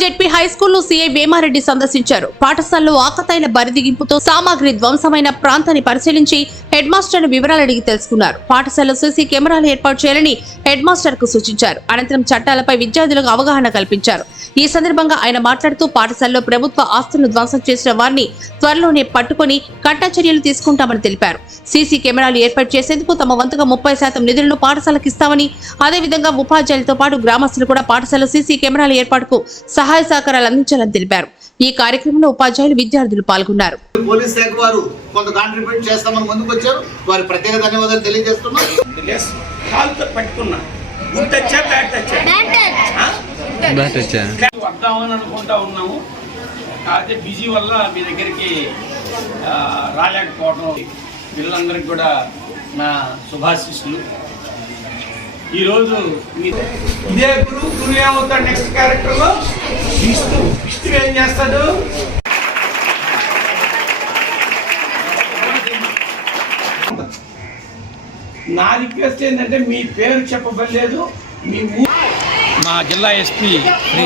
ZP high స్కూల్ను CI Vemareddy సందర్శించారు. పాఠశాలలో ఆకతాయిల బరిదిగింపుతో సామాగ్రి ధ్వంసమైన ప్రాంతాన్ని పరిశీలించి హెడ్ మాస్టర్ వివరాలు అడిగి తెలుసుకున్నారు. పాఠశాలలో సీసీ కెమెరాలు ఏర్పాటు చేయాలని హెడ్ మాస్టర్కు సూచించారు. అనంతరం చట్టాలపై విద్యార్థులకు అవగాహన కల్పించారు. ఈ సందర్భంగా ఆయన మాట్లాడుతూ పాఠశాలలో ప్రభుత్వ ఆస్తులను ధ్వంసం చేసిన వారిని త్వరలోనే పట్టుకొని కట్టా చర్యలు తీసుకుంటామని తెలిపారు. సీసీ కెమెరాలు ఏర్పాటు చేసేందుకు తమ వంతుగా ముప్పై శాతం నిధులను పాఠశాలకు ఇస్తామని అదేవిధంగా ఉపాధ్యాయులతో పాటు గ్రామస్తులు కూడా పాఠశాల సీసీ కెమెరాల ఏర్పాటుకు సహాయ సహకారాలు అందించాలని తెలిపారు. ఈ కార్యక్రమంలో ఉపాధ్యాయులు విద్యార్థులు పాల్గొన్నారు. పోలీస్ శాఖ వారు కొంత కాంట్రిబ్యూట్ చేస్తామని ముందుకు వచ్చారు వారి ప్రత్యేక ధన్యవాదాలు తెలియజేస్తున్నాం. వద్దామని అనుకుంటా ఉన్నాము. కాకపోతే బిజీ వల్ల మీ దగ్గరికి రాలేకపోవడం పిల్లలందరికీ కూడా నా శుభాశిస్సులు. ఈరోజు మీ ఇదే గురువు గురువు ఏమవుతాడు నెక్స్ట్ క్యారెక్టర్లో విష్ణు విష్ణు ఏం చేస్తాడు? నా రిక్వెస్ట్ ఏంటంటే మీ పేరు చెప్పబడలేదు మీ మా జిల్లా ఎస్పీ శ్రీ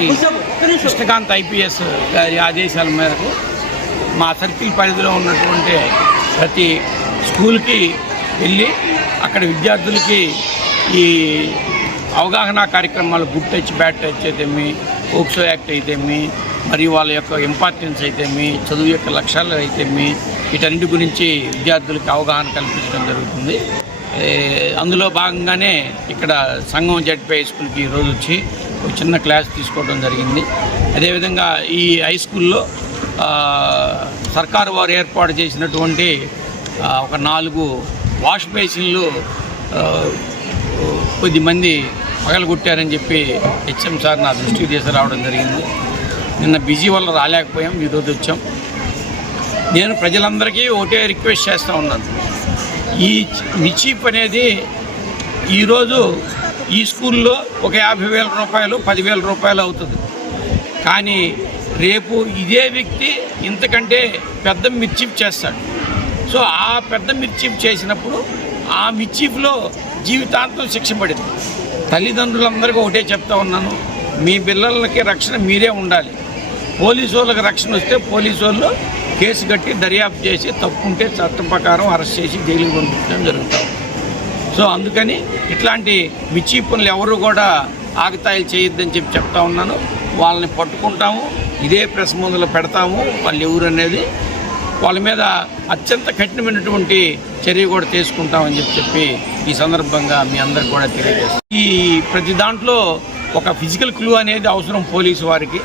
కృష్ణకాంత్ ఐపీఎస్ గారి ఆదేశాల మేరకు మా సర్కిల్ పరిధిలో ఉన్నటువంటి ప్రతి స్కూల్కి వెళ్ళి అక్కడ విద్యార్థులకి ఈ అవగాహన కార్యక్రమాలు గుడ్ టచ్ బ్యాడ్ టచ్ అయితేమి ఓక్సో యాక్ట్ అయితేమి మరియు వాళ్ళ యొక్క ఇంపార్టెన్స్ అయితేమి చదువు యొక్క లక్ష్యాలు అయితేమి వీటన్నిటి గురించి విద్యార్థులకి అవగాహన కల్పించడం జరుగుతుంది. అందులో భాగంగానే ఇక్కడ సంఘం జడ్పీ హై స్కూల్కి ఈరోజు వచ్చి ఒక చిన్న క్లాస్ తీసుకోవడం జరిగింది. అదేవిధంగా ఈ హై స్కూల్లో సర్కారు వారు ఏర్పాటు చేసినటువంటి ఒక నాలుగు వాష్ బేసిన్లు కొద్ది కొద్దిమంది పగలగొట్టారని చెప్పి హెచ్ఎం సార్ నా దృష్టికి తీసుకురావడం జరిగింది. నిన్న బిజీ వల్ల రాలేకపోయాం ఈరోజు వచ్చాం. నేను ప్రజలందరికీ ఒకటే రిక్వెస్ట్ చేస్తూ ఉన్నాను. ఈ మిచీప్ అనేది ఈరోజు ఈ స్కూల్లో ఒక యాభై వేల రూపాయలు పదివేల రూపాయలు అవుతుంది. కానీ రేపు ఇదే వ్యక్తి ఇంతకంటే పెద్ద మిర్చీప్ చేస్తాడు. సో ఆ పెద్ద మిర్చీప్ చేసినప్పుడు ఆ మిర్చీప్లో జీవితాంతం శిక్ష పడింది. తల్లిదండ్రులందరికీ ఒకటే చెప్తా ఉన్నాను మీ పిల్లలకి రక్షణ మీరే ఉండాలి. పోలీసు వాళ్ళకి రక్షణ వస్తే పోలీసు వాళ్ళు కేసు కట్టి దర్యాప్తు చేసి తప్పుంటే చట్టం ప్రకారం అరెస్ట్ చేసి జైలుకి పంపించడం జరుగుతాం సో అందుకని ఇట్లాంటి మిర్చి పనులు ఎవరు కూడా ఆగతాయిలు చేయొద్దని చెప్పి చెప్తా ఉన్నాను. వాళ్ళని పట్టుకుంటాము ఇదే ప్రెస్ ముందులో పెడతాము వాళ్ళు ఎవరు అనేది వాళ్ళ మీద అత్యంత కఠినమైనటువంటి చర్య కూడా తీసుకుంటామని చెప్పి చెప్పి ఈ సందర్భంగా మీ అందరికి కూడా తెలియజేస్తాం ఈ ప్రతి దాంట్లో ఒక ఫిజికల్ క్లూ అనేది అవసరం పోలీసు వారికి.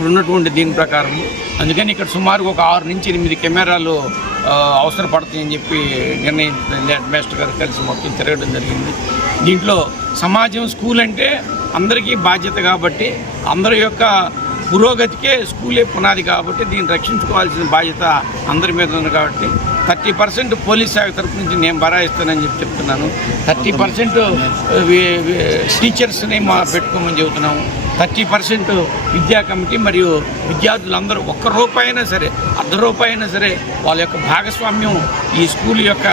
ఇప్పుడు ఉన్నటువంటి దీని ప్రకారం అందుకని ఇక్కడ సుమారు ఒక ఆరు నుంచి ఎనిమిది కెమెరాలు అవసరపడతాయని చెప్పి నిర్ణయించింది హెడ్ మాస్టర్ గారు కలిసి మొత్తం తిరగడం జరిగింది. దీంట్లో సమాజం స్కూల్ అంటే అందరికీ బాధ్యత కాబట్టి అందరి యొక్క పురోగతికే స్కూలే పునాది కాబట్టి దీన్ని రక్షించుకోవాల్సిన బాధ్యత అందరి మీద ఉంది కాబట్టి థర్టీ పర్సెంట్ పోలీస్ శాఖ తరపు నుంచి నేను బరాయిస్తానని చెప్పి చెప్తున్నాను. థర్టీ పర్సెంట్ టీచర్స్ని మా పెట్టుకోమని చెబుతున్నాము. థర్టీ పర్సెంట్ విద్యా కమిటీ మరియు విద్యార్థులందరూ ఒక్క రూపాయి అయినా సరే అర్ధ రూపాయి అయినా సరే వాళ్ళ యొక్క భాగస్వామ్యం ఈ స్కూల్ యొక్క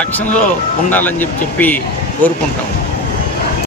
రక్షణలో ఉండాలని చెప్పి చెప్పి కోరుకుంటాం